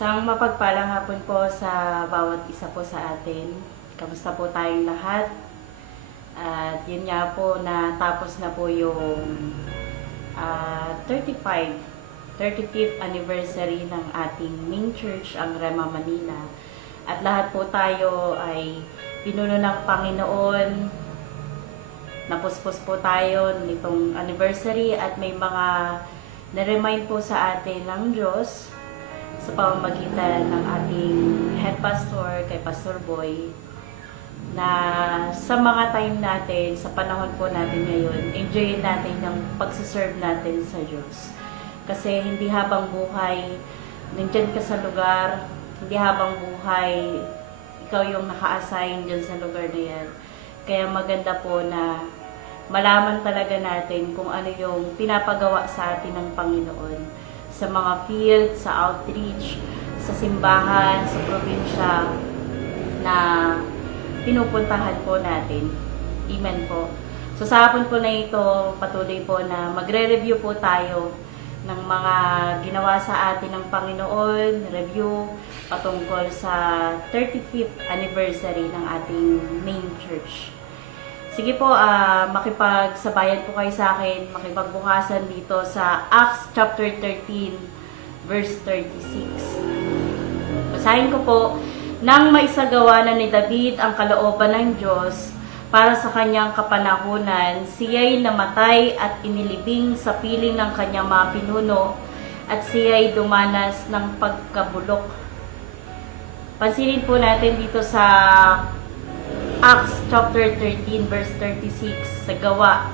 Isang mapagpalang hapon po sa bawat isa po sa atin. Kamusta po tayong lahat? At yun nga po, natapos na po yung 35th anniversary ng ating main church, ang Rema Manila. At lahat po tayo ay pinuno ng Panginoon. Napuspos po tayo nitong anniversary at may mga na-remind po sa atin ng Diyos sa pamamagitan ng ating head pastor, kay Pastor Boy, na sa mga time natin, sa panahon po natin ngayon, enjoyin natin yung pagsiserve natin sa Diyos. Kasi hindi habang buhay, nandyan ka sa lugar, hindi habang buhay, ikaw yung naka-assign dyan sa lugar na yan. Kaya maganda po na malaman talaga natin kung ano yung pinapagawa sa atin ng Panginoon sa mga field, sa outreach, sa simbahan, sa probinsya na pinupuntahan po natin. Amen po. So sa hapon po na ito, patuloy po na magre-review po tayo ng mga ginawa sa atin ng Panginoon, review patungkol sa 35th anniversary ng ating main church. Sige po, makipagsabayan po kayo sa akin, makipagbukasan dito sa Acts chapter 13, verse 36. Basahin ko po, nang maisagawa na ni David ang kalooban ng Diyos para sa kanyang kapanahunan, siya'y namatay at inilibing sa piling ng kanyang mga pinuno at siya'y dumanas ng pagkabulok. Pansinin po natin dito sa Acts chapter 13 verse 36 sa gawa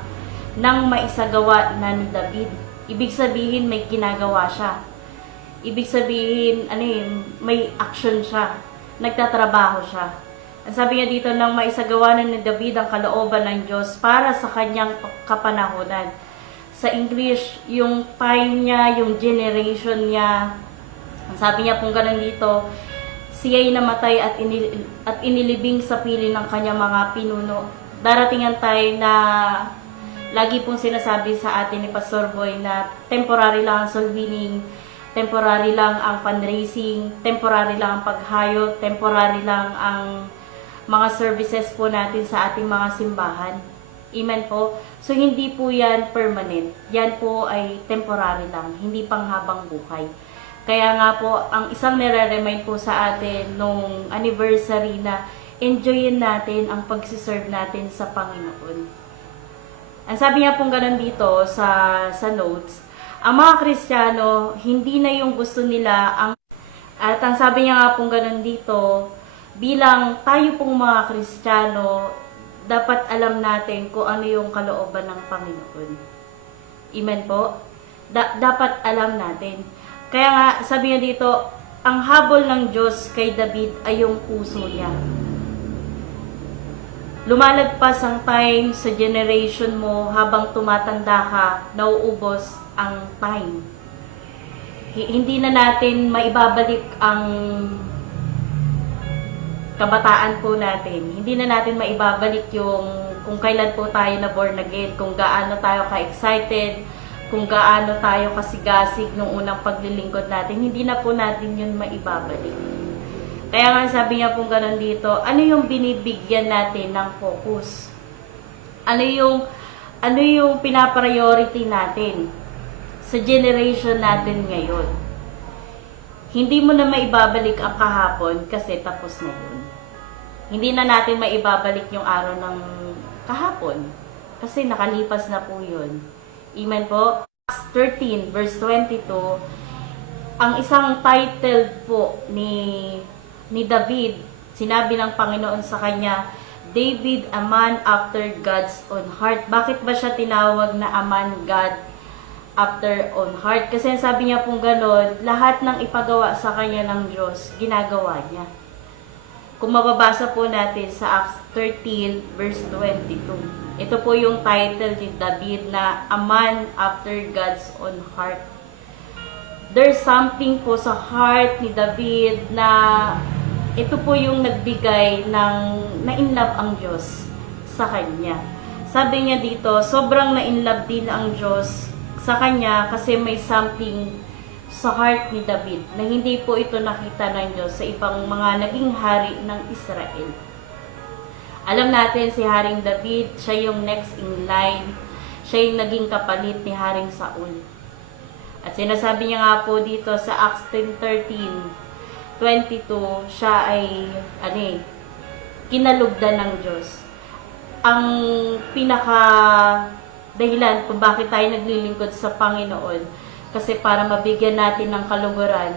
nang maisagawa na ni David. Ibig sabihin may ginagawa siya. Ibig sabihin may action siya. Nagtatrabaho siya. Ang sabi niya dito nang maisagawa na ni David ang kalooban ng Diyos para sa kanyang kapanahunan. Sa English, yung time niya, yung generation niya, ang sabi niya kung ganun dito, siya'y namatay at inilibing sa piling ng kanyang mga pinuno. Darating ang time na lagi pong sinasabi sa atin ni Pastor Boy na temporary lang ang soul winning, temporary lang ang fundraising, temporary lang ang paghayot, temporary lang ang mga services po natin sa ating mga simbahan. Amen po. So hindi po yan permanent. Yan po ay temporary lang, hindi panghabang buhay. Kaya nga po, ang isang nire-remind po sa atin nung anniversary na enjoyin natin ang pagsiserve natin sa Panginoon. Ang sabi niya pong ganun dito sa notes, ang mga Kristiyano, hindi na yung gusto nila at ang sabi niya nga pong ganun dito, bilang tayo pong mga Kristiyano, dapat alam natin kung ano yung kalooban ng Panginoon. Amen po? Dapat alam natin. Kaya nga, sabi niya dito, ang habol ng Diyos kay David ay yung puso niya. Lumalagpas ang time sa generation mo habang tumatanda ka, nauubos ang time. Hindi na natin maibabalik ang kabataan po natin. Hindi na natin maibabalik yung kung kailan po tayo na born again, kung gaano tayo ka-excited, kung gaano tayo kasigasig nung unang paglilingkod natin, hindi na po natin yun maibabalik. Kaya nga sabi niya pong ganun dito, ano yung binibigyan natin ng focus? Ano yung pinapriority natin sa generation natin ngayon? Hindi mo na maibabalik ang kahapon kasi tapos na yun. Hindi na natin maibabalik yung araw ng kahapon kasi nakalipas na po yun. Amen po. Acts 13 verse 22, ang isang title po ni David, sinabi ng Panginoon sa kanya, David, a man after God's own heart. Bakit ba siya tinawag na a man God after own heart? Kasi sabi niya pong gano'n, lahat ng ipagawa sa kanya ng Diyos, ginagawa niya. Kung mababasa po natin sa Acts 13 verse 22. Ito po yung title ni David na a man after God's own heart. There's something po sa heart ni David na ito po yung nagbigay ng na-inlove ang Diyos sa kanya. Sabi niya dito, sobrang na-inlove din ang Diyos sa kanya kasi may something sa heart ni David na hindi po ito nakita ng Diyos sa ibang mga naging hari ng Israel. Alam natin si Haring David, siya yung next in line, siya yung naging kapalit ni Haring Saul. At sinasabi niya nga po dito sa Acts 10:13-22, siya ay kinalugdan ng Diyos. Ang pinaka dahilan kung bakit tayo naglilingkod sa Panginoon, kasi para mabigyan natin ng kaluguran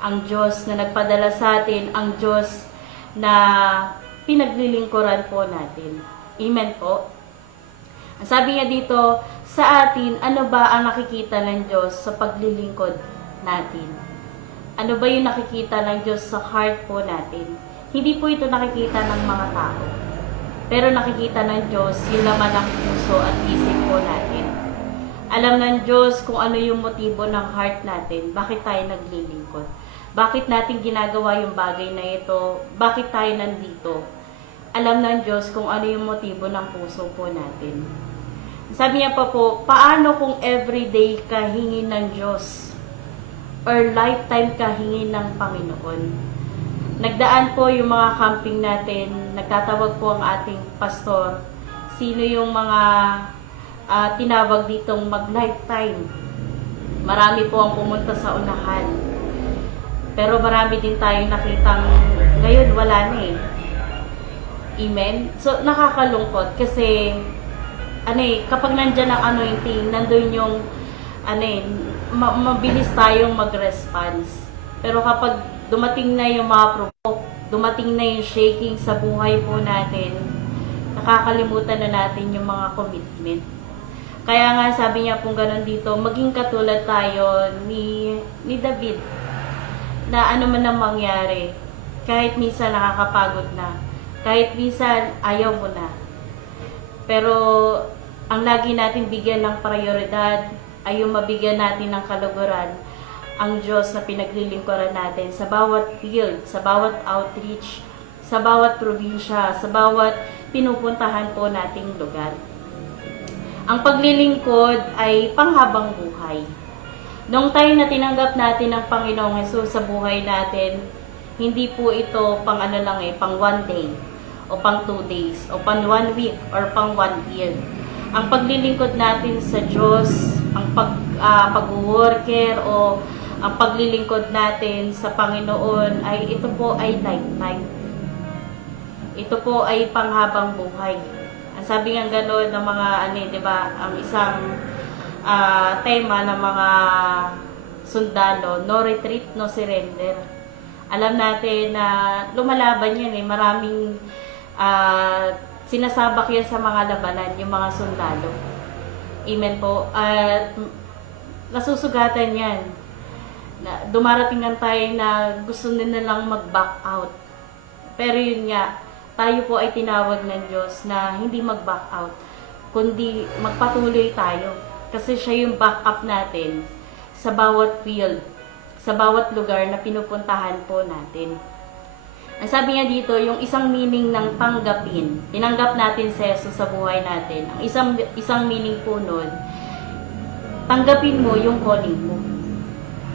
ang Diyos na nagpadala sa atin, ang Diyos na pinaglilingkuran po natin. Amen po. Ang sabi niya dito, sa atin, ano ba ang nakikita ng Diyos sa paglilingkod natin? Ano ba yung nakikita ng Diyos sa heart po natin? Hindi po ito nakikita ng mga tao. Pero nakikita ng Diyos yung laman ng puso at isip po natin. Alam ng Diyos kung ano yung motibo ng heart natin, bakit tayo naglilingkod. Bakit natin ginagawa yung bagay na ito? Bakit tayo nandito? Alam ng Diyos kung ano yung motibo ng puso po natin. Sabi niya pa po, paano kung everyday ka hingin ng Diyos? Or lifetime ka hingin ng Panginoon? Nagdaan po yung mga camping natin, nagtatawag po ang ating pastor. Sino yung mga tinawag ditong mag-lifetime? Marami po ang pumunta sa unahan. Pero marami din tayong nakitang ngayon wala na eh. Amen? So, nakakalungkot kasi kapag nandyan ang anointing, nandun yung mabilis tayong mag-response. Pero kapag dumating na yung mga provoke, dumating na yung shaking sa buhay po natin, nakakalimutan na natin yung mga commitment. Kaya nga sabi niya pong ganun dito, maging katulad tayo ni David, na ano man ang mangyari, kahit minsan nakakapagod na, kahit minsan ayaw mo na. Pero ang lagi natin bigyan ng prioridad ay yung mabigyan natin ng kaluguran ang Diyos na pinaglilingkuran natin sa bawat field, sa bawat outreach, sa bawat probinsya, sa bawat pinupuntahan po nating lugar. Ang paglilingkod ay panghabang buhay. Noong time na tinanggap natin ng Panginoong Hesus sa buhay natin, hindi po ito pang pang 1 day, o pang 2 days, o pang 1 week, or pang 1 year. Ang paglilingkod natin sa Diyos, ang pag-worker, o ang paglilingkod natin sa Panginoon, ito po ay lifetime. Ito po ay panghabang buhay. Ang sabi nga gano'n ng mga, ang isang tema ng mga sundalo, no retreat, no surrender. Alam natin na lumalaban yan maraming sinasabak yan sa mga labanan, yung mga sundalo. Amen po. At nasusugatan yan. Dumarating ng tayo na gusto nila lang mag-back out. Pero yun nga, tayo po ay tinawag ng Diyos na hindi mag-back out, kundi magpatuloy tayo. Kasi siya yung backup natin sa bawat field, sa bawat lugar na pinupuntahan po natin. Ang sabi niya dito, yung isang meaning ng tanggapin, tinanggap natin si Jesus sa buhay natin. Ang isang meaning po nun, tanggapin mo yung calling mo.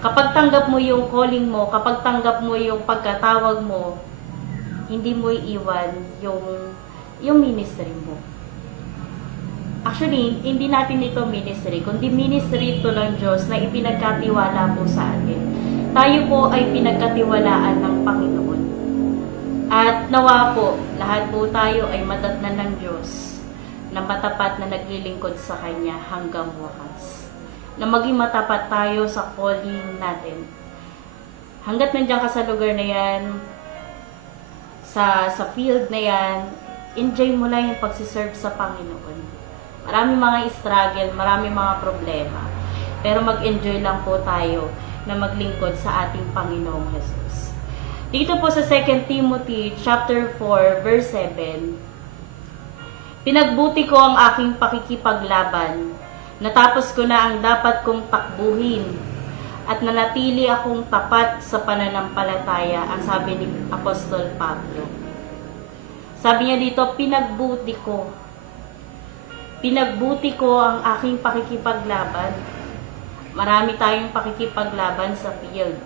Kapag tanggap mo yung calling mo, kapag tanggap mo yung pagkatawag mo, hindi mo iiwan yung ministry mo. Actually, hindi natin ito ministry, kundi ministry ito ng Diyos na ipinagkatiwala po sa atin. Tayo po ay pinagkatiwalaan ng Panginoon. At nawa po, lahat po tayo ay madatnan ng Diyos na matapat na naglilingkod sa Kanya hanggang wakas. Na maging matapat tayo sa calling natin. Hanggat nandiyan ka sa lugar na yan, sa field na yan, enjoy mo lang yung pagsiserve sa Panginoon. Maraming mga struggle, maraming mga problema. Pero mag-enjoy lang po tayo na maglingkod sa ating Panginoong Jesus. Dito po sa 2 Timothy chapter 4 verse 7, pinagbuti ko ang aking pakikipaglaban, natapos ko na ang dapat kong takbuhin, at nanatili akong tapat sa pananampalataya, ang sabi ni Apostol Pablo. Sabi niya dito, pinagbuti ko ang aking pakikipaglaban. marami tayong pakikipaglaban sa field.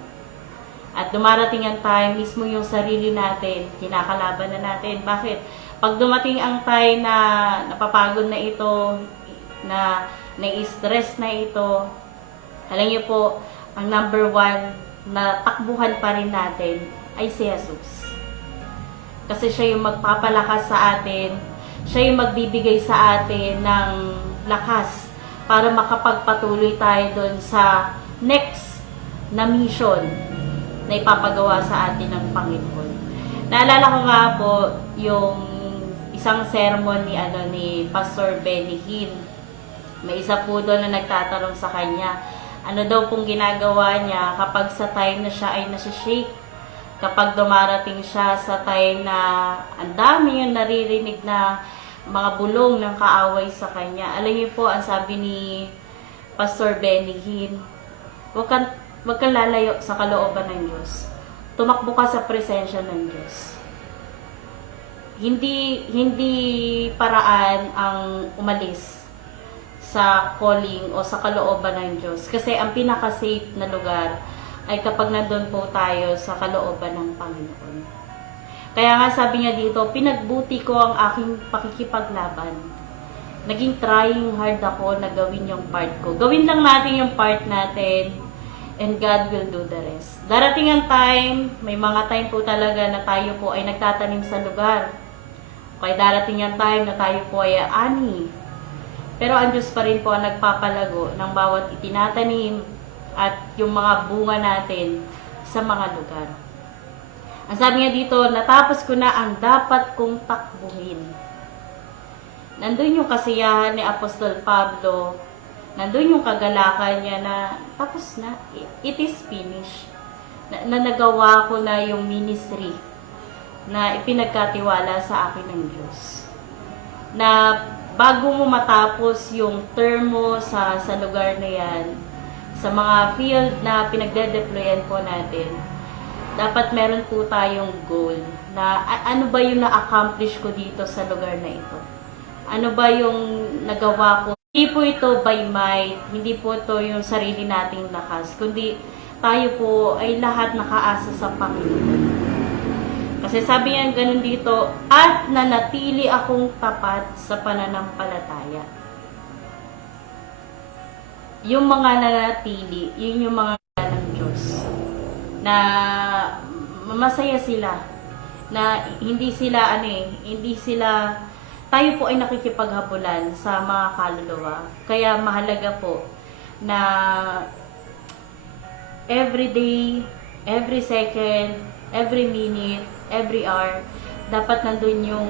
At dumarating ang time, mismo yung sarili natin, kinakalaban na natin. Bakit? Pag dumating ang time na napapagod na ito, na nai-stress na ito, alam niyo po, ang number one na takbuhan pa rin natin ay si Jesus. Kasi siya yung magpapalakas sa atin, siya yung magbibigay sa atin ng lakas para makapagpatuloy tayo doon sa next na mission na ipapagawa sa atin ng Panginoon. Naalala ko nga po yung isang sermon ni Pastor Benny Hinn. May isa po doon na nagtatanong sa kanya, ano daw pong ginagawa niya kapag sa time na siya ay nasi-shake, kapag dumarating siya sa time na ang dami yung naririnig na mga bulong ng kaaway sa kanya. Alam niyo po, ang sabi ni Pastor Benny Hinn, wag kang lalayo sa kalooban ng Diyos. Tumakbo ka sa presensya ng Diyos. Hindi paraan ang umalis sa calling o sa kalooban ng Diyos. Kasi ang pinaka-safe na lugar ay kapag nandun po tayo sa kalooban ng Panginoon. Kaya nga sabi niya dito, pinagbuti ko ang aking pakikipaglaban. Naging trying hard ako na gawin yung part ko. Gawin lang natin yung part natin, and God will do the rest. Darating ang time, may mga time po talaga na tayo po ay nagtatanim sa lugar. Kaya darating ang time na tayo po ay ani. Pero ang Diyos pa rin po ang nagpapalago ng bawat itinatanim at yung mga bunga natin sa mga lugar. Ang sabi niya dito, natapos ko na ang dapat kong takbuhin. Nandun yung kasiyahan ni Apostol Pablo, nandun yung kagalakan niya na tapos na, it is finished. Na nagawa ko na yung ministry na ipinagkatiwala sa akin ng Diyos. Na bago mo matapos yung term mo sa lugar na yan, sa mga field na pinagde-deployan po natin, dapat meron po tayong goal na ano ba yung na-accomplish ko dito sa lugar na ito. Ano ba yung nagawa ko? Hindi po ito by might, hindi po ito yung sarili nating lakas, kundi tayo po ay lahat nakaasa sa Panginoon. Kasi sabi niya ganun dito, at nanatili akong tapat sa pananampalataya. Yung mga nanatili, yun yung mga ng Diyos. Na masaya sila. Na hindi sila, tayo po ay nakikipaghabulan sa mga kaluluwa. Kaya mahalaga po na every day, every second, every minute, every hour, dapat nandun yung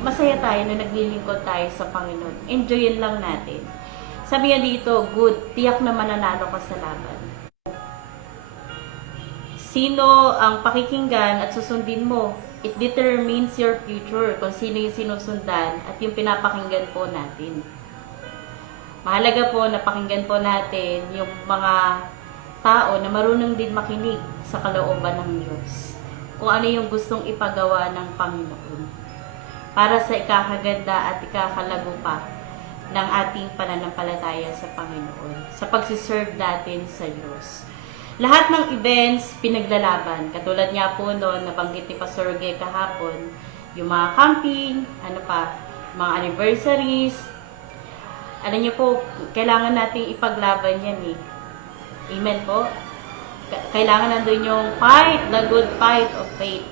masaya tayo na naglilingkod tayo sa Panginoon. Enjoyin lang natin. Sabi niya dito, good, tiyak na mananalo ka sa laban. Sino ang pakikinggan at susundin mo? It determines your future kung sino yung sinusundan at yung pinapakinggan po natin. Mahalaga po na pakinggan po natin yung mga tao na marunong din makinig sa kalooban ng Diyos. Kung ano yung gustong ipagawa ng Panginoon. Para sa ikakaganda at ikakalago pa ng ating pananampalataya sa Panginoon. Sa pagsiserve natin sa Diyos. Lahat ng events, pinaglalaban. Katulad nga po noon, nabanggit ni Pastor Gay kahapon, yung mga camping, mga anniversaries. Alam niyo po, kailangan nating ipaglaban yan eh. Amen po? Kailangan nandun yung fight, the good fight of faith.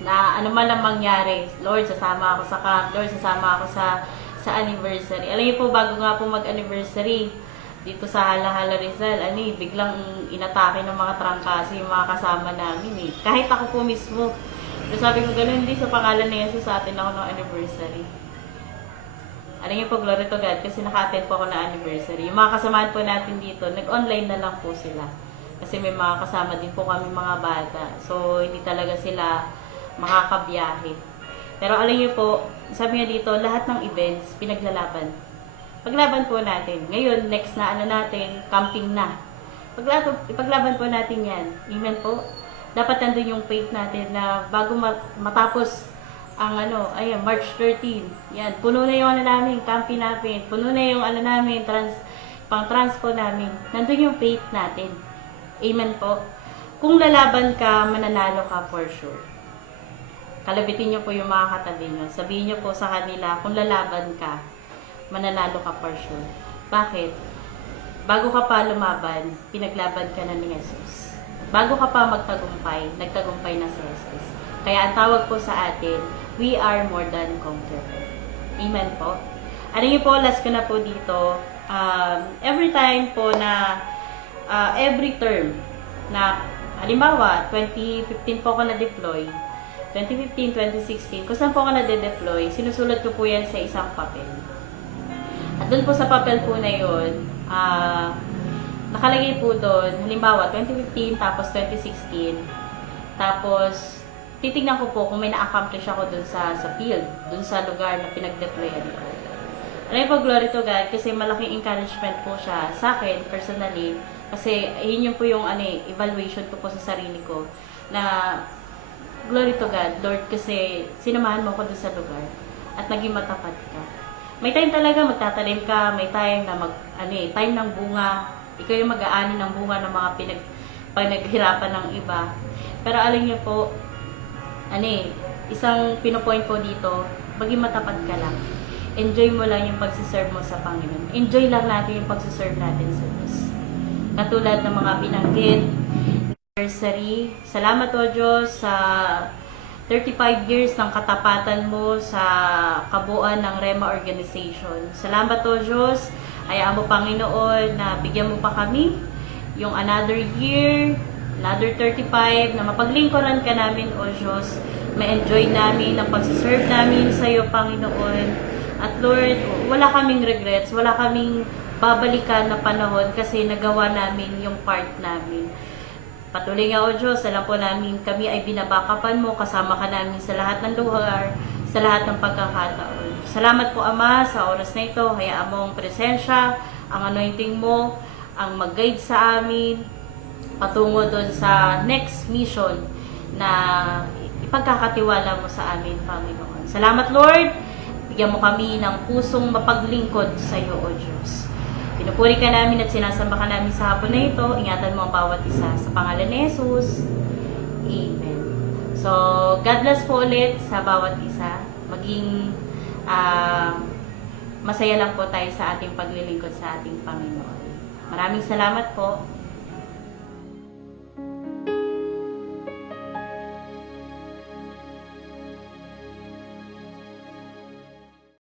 Na ano man lang mangyari, Lord, sasama ako sa camp, Lord, sasama ako sa anniversary. Alam niyo po, bago nga po mag-anniversary, dito sa Hala-Hala Rizal, biglang inatake ng mga trangkasi yung mga kasama namin eh. Kahit ako po mismo. Pero sabi ko gano'n, hindi sa pangalan na Jesus sa atin ako ng anniversary. Alam niyo po, glory to God, kasi naka-attend po ako ng anniversary. Yung mga kasamahan po natin dito, nag-online na lang po sila. Kasi may mga kasama din po kami mga bata. So, hindi talaga sila makakabiyahe. Pero alam niyo po, sabi niya dito, lahat ng events, pinaglalaban. Paglaban po natin. Ngayon, next na natin, camping na. Ipaglaban po natin yan. Amen po. Dapat nandun yung faith natin na bago matapos ang March 13. Yan, puno na yung namin, camping namin. Puno na yung namin, pang-transpo namin. Nandun yung faith natin. Amen po. Kung lalaban ka, mananalo ka for sure. Kalabitin niyo po yung mga katabi niyo. Sabihin niyo po sa kanila, kung lalaban ka, mananalo ka for sure. Bakit? Bago ka pa lumaban, pinaglaban ka na ni Jesus. Bago ka pa magtagumpay, nagtagumpay na si Jesus. Kaya ang tawag po sa atin, we are more than conqueror. Amen po. Ano niyo po, last ko na po dito, every time po na, every term na, halimbawa, 2015 po ako na-deploy, 2015, 2016, kung saan po ako na-deploy, sinusulat ko po yan sa isang papel. At doon po sa papel po na yun, nakalagay po doon, halimbawa, 2015, tapos 2016, tapos, titignan ko po kung may na-accomplish ako doon sa field, doon sa lugar na pinag-deployan ko. Ano po, glory to God, kasi malaking encouragement po siya sa akin, personally, kasi yun yung po yung evaluation ko po sa sarili ko, na glory to God, Lord, kasi sinamahan mo ko doon sa lugar at naging matapat ka. May time talaga magtatanim ka, may time na time ng bunga. Ikaw yung mag-aani ng bunga ng mga pinaghirapan ng iba. Pero alam niyo po, isang pinopoint po dito, maging matapat ka lang. Enjoy mo lang yung pagsiserve mo sa Panginoon. Enjoy lang natin yung pagsiserve natin sa Diyos. Katulad ng mga binanggit, anniversary. Salamat o Diyos sa 35 years ng katapatan mo sa kabuuan ng Rema Organization. Salamat o Diyos. Hayaan mo Panginoon na bigyan mo pa kami yung another year, another 35 na mapaglingkuran ka namin o Diyos. Ma-enjoy namin ang pagsiserve namin sa iyo Panginoon. At Lord, wala kaming regrets, wala kaming babalikan na panahon kasi nagawa namin yung part namin. Patuloy nga o Diyos, alam po namin kami ay binabakapan mo, kasama ka namin sa lahat ng lugar, sa lahat ng pagkakataon. Salamat po Ama sa oras na ito, hayaan mo ang presensya, ang anointing mo, ang mag-guide sa amin, patungo doon sa next mission na ipagkakatiwala mo sa amin, Panginoon. Salamat Lord, bigyan mo kami ng pusong mapaglingkod sa iyo o Diyos. Pinupuri ka namin at sinasamba ka namin sa hapon na ito. Ingatan mo ang bawat isa. Sa pangalan ni Jesus. Amen. So, God bless po ulit sa bawat isa. Maging masaya lang po tayo sa ating paglilingkod sa ating Panginoon. Maraming salamat po.